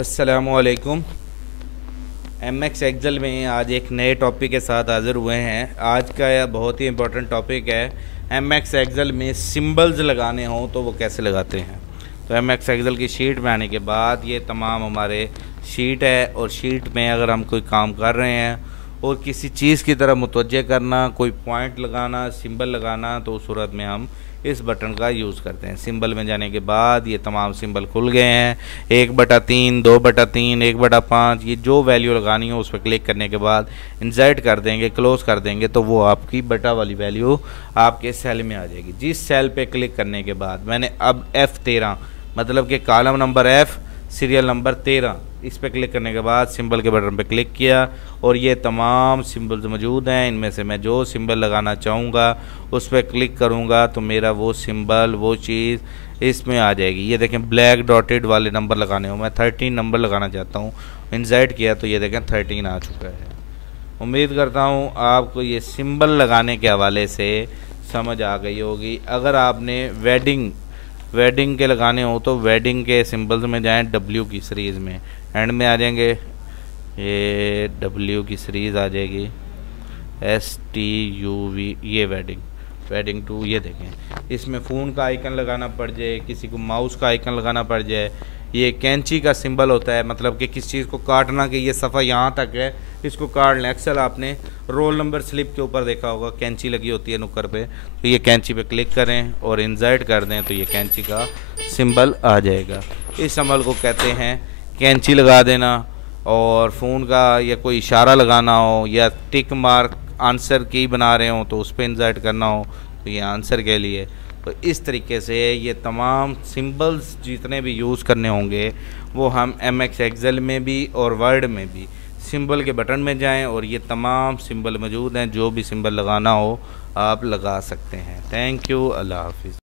अस्सलामुअलैकुम। MX Excel में आज एक नए टॉपिक के साथ हाज़िर हुए हैं। आज का यह बहुत ही इम्पोर्टेंट टॉपिक है, एमएक्स एक्सेल में सिंबल्स लगाने हों तो वो कैसे लगाते हैं। तो एमएक्स एक्सेल की शीट में आने के बाद ये तमाम हमारे शीट है, और शीट में अगर हम कोई काम कर रहे हैं और किसी चीज़ की तरफ मुतवज्जे करना, कोई पॉइंट लगाना, सिंबल लगाना, तो उस सूरत में हम इस बटन का यूज़ करते हैं। सिंबल में जाने के बाद ये तमाम सिंबल खुल गए हैं। 1/3, 2/3, 1/5, ये जो वैल्यू लगानी हो उस पर क्लिक करने के बाद इंसर्ट कर देंगे, क्लोज कर देंगे, तो वो आपकी बटा वाली वैल्यू आपके सेल में आ जाएगी। जिस सेल पे क्लिक करने के बाद मैंने अब F13 मतलब कि column number F serial number 13 इस पर क्लिक करने के बाद सिंबल के बटन पे क्लिक किया और ये तमाम सिंबल्स मौजूद हैं। इनमें से मैं जो सिंबल लगाना चाहूँगा उस पर क्लिक करूँगा तो मेरा वो सिंबल, वो चीज़ इसमें आ जाएगी। ये देखें, ब्लैक डॉटेड वाले नंबर लगाने हो, मैं 13 नंबर लगाना चाहता हूँ। इंसर्ट किया तो ये देखें 13 आ चुका है। उम्मीद करता हूँ आपको ये सिंबल लगाने के हवाले से समझ आ गई होगी। अगर आपने वेडिंग के लगाने हो तो वेडिंग के सिंबल्स में जाएं, W की सीरीज़ में एंड में आ जाएंगे, ये W की सीरीज़ आ जाएगी, STUV, ये वेडिंग 2। ये देखें, इसमें फ़ोन का आइकन लगाना पड़ जाए, किसी को माउस का आइकन लगाना पड़ जाए। ये कैंची का सिंबल होता है, मतलब कि किस चीज़ को काटना, कि ये सफ़ा यहाँ तक है, इसको काट लें। अक्सर आपने रोल नंबर स्लिप के ऊपर देखा होगा कैंची लगी होती है नुक्कर पे, तो ये कैंची पे क्लिक करें और इंसर्ट कर दें तो ये कैंची का सिंबल आ जाएगा। इस अमल को कहते हैं कैंची लगा देना। और फ़ोन का या कोई इशारा लगाना हो या टिक मार्क आंसर की बना रहे हो तो उस पर इंसर्ट करना हो तो ये आंसर के लिए। तो इस तरीके से ये तमाम सिंबल्स जितने भी यूज़ करने होंगे वो हम एमएक्स एक्सेल में भी और वर्ड में भी सिंबल के बटन में जाएं और ये तमाम सिंबल मौजूद हैं। जो भी सिंबल लगाना हो आप लगा सकते हैं। थैंक यू, अल्लाह हाफिज़।